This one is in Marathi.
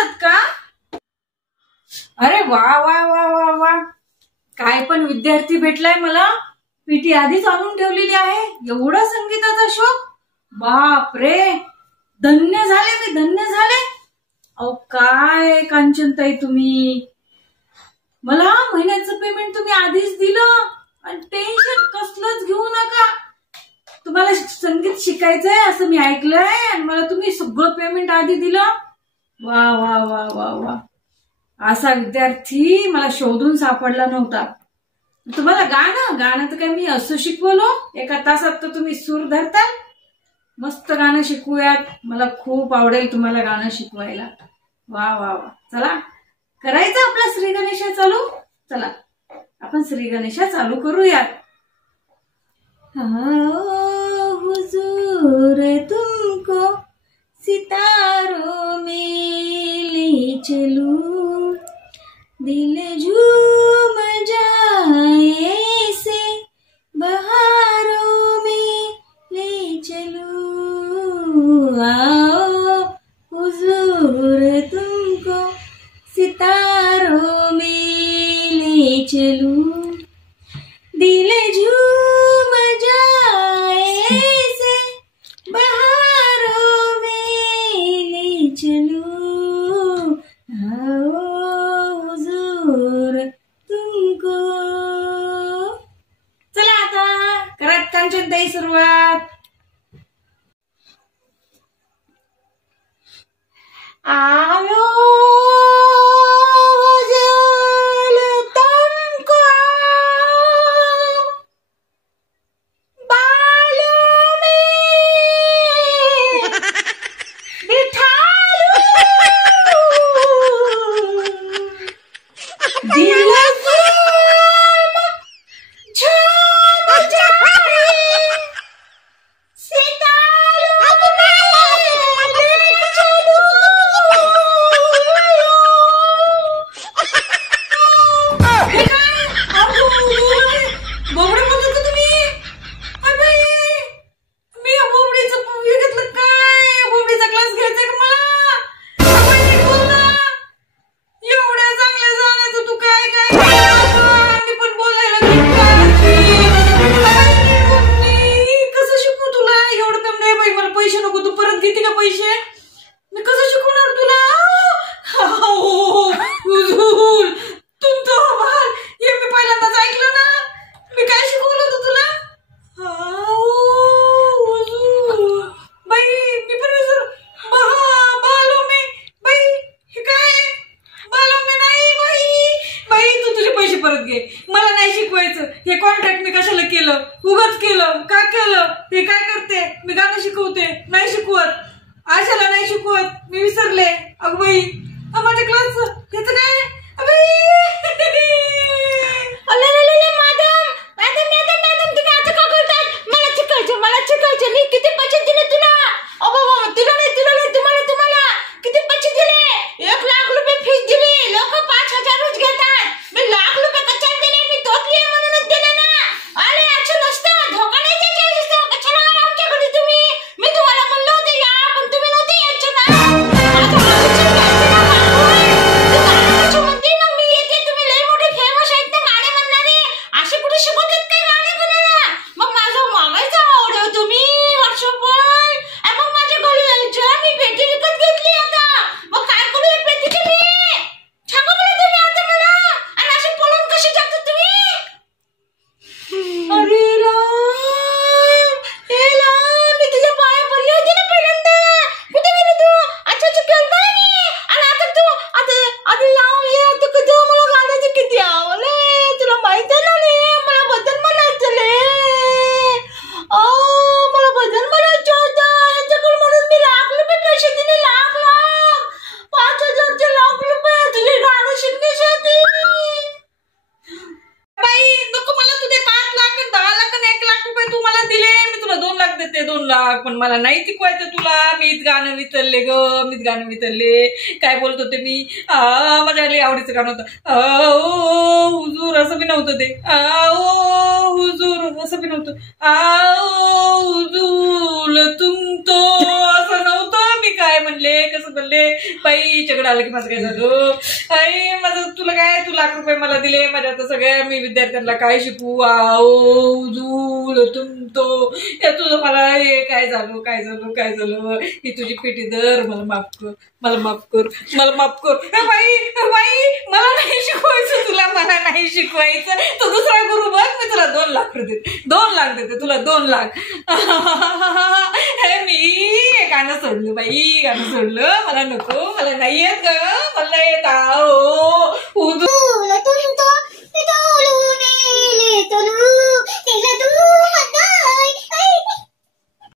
म्हणतात का? अरे वा वा वा वा वा, काय पण विद्यार्थी भेटलाय मला. पीटी आधीच आणून ठेवलेली आहे. एवढा संगीताचा शोक, बाप रे, धन्य झाले मी, धन्य झाले. अहो काय कांचनताई, तुम्ही मला महिन्याचं पेमेंट तुम्ही आधीच दिलं आणि टेन्शन कसलंच घेऊ नका. तुम्हाला संगीत शिकायचंय असं मी ऐकलंय आणि मला तुम्ही सगळं पेमेंट आधी दिलं. वा वा वा वा वा, असा विद्यार्थी मला शोधून सापडला नव्हता. तुम्हाला गाणं तर काय मी असं शिकवलो, एका तासात तर तुम्ही सूर धरताल. मस्त गाणं शिकूयात, मला खूप आवडेल तुम्हाला गाणं शिकवायला. वा वा वा, चला करायचं आपला श्री गणेशा चालू. चला आपण श्री गणेशा चालू करूयात. हुजूर तुमको सितारों में ले चलूं, दिल झूम जाए से बहारों में ले चलूं. आओ हुजूर तुमको सितारों में ले चलूं, दिल झूम जाए से बहारों में ले चलूं. आओ हुजूर तुमको. चला आता करत कांचनताई सुरुवात. आयो मला नाही शिकवायचं. हे कॉन्ट्रॅक्ट मी कशाला केलं, उगाच केलं, का केलं, हे काय करते मी, गाणं शिकवते, नाही शिकवत, आशाला नाही शिकवत, मी विसरले. अगं बाई, माझ्या क्लास ह्याचं काय. मला शिकायचं. मी किती पैसे दिले तुला? तुला नाही, तुम्हाला किती पैसे दिले? 1 लाख रुपये फीस दिली. लोक 5,000 रोज घेतात. मी लाख रुपये कशाला दिले? मी तोतली म्हणूनच दिले ना. अरे असं नसतं, धोका नाही द्यायचा. कशाला आला आमच्याकडे तुम्ही? मी तुम्हाला म्हणलं होतं या, पण तुम्ही नव्हते यायचे ना. मी येते, तुम्ही लई मोठे फेमस आहेत ना गाणे म्हणणारे. असे कुठे शिकवतात काय गाणे म्हणायला? मग माझं मागायचं आवड तुम्ही वर्षभर. मग माझ्या घरी यायचं, मी पेटी विकत घेतली आता. मग काय करू या पेटीचे मी? सांगा बरं तुम्ही आता मला. आणि असे पळून कसे जाता तुम्ही? अरे राम, हे राम, मी तुझ्या पाया पडली होती ना पहिल्यांदा. कुठे गेली तू? अच्छा चुकेल काय मी. आणि आता तू आता लाव ये. तू कधी मला गाण्याचे किती आवडले तुला माहित आहे ना रे. मला भजन म्हणायचं रे. मला भजन म्हणायचं होतं. याच्याकडे म्हणून मी लाख रुपये पैसे दिले. लाख 5,000चे लाख रुपये तुझे गाणं शिकण्यासाठी. बाई नको, मला तुझे 5 लाख 10 लाख आणि 1 लाख रुपये तू मला दिले. मी तुला 2 लाख देते, 2 लाख. पण मला नाही शिकवायचं तुला. मीच गाणं विसरले ग, मीच गाणं विसरले. काय बोलत होते मी? माझ्या लई आवडीचं गाणं होतं. ओ हुजूर, असं बी नव्हतं ते. ओ हुजूर, असं बी नव्हतं. हुजूर तुम तो, असं नव्हतं. मी काय म्हणले, कसं म्हणले, बाई हिच्याकडे आलं की माझं काय झालं. आई माझं तुला काय, तू ₹1,00,000 मला दिले, माझ्या आता सगळ्या मी विद्यार्थ्यांना काय शिकवू, उजूळ तुमतो, हे तुझं मला हे काय झालं काय झालं काय झालं. ही तुझी पिटी दर, मला माफ कर, मला माफ कर, मला माफ कर. बाई बाई मला नाही शिकवायचं तुला, मला नाही शिकवायचं. तो दुसरा गुरु बघ, मी तुला 2 लाख देते, 2 लाख देते तुला, 2 लाख. मी गाणं सोडलं बाई, गाणं सोडलं. मला नको, मला नाही येत ग, मला नाही येत.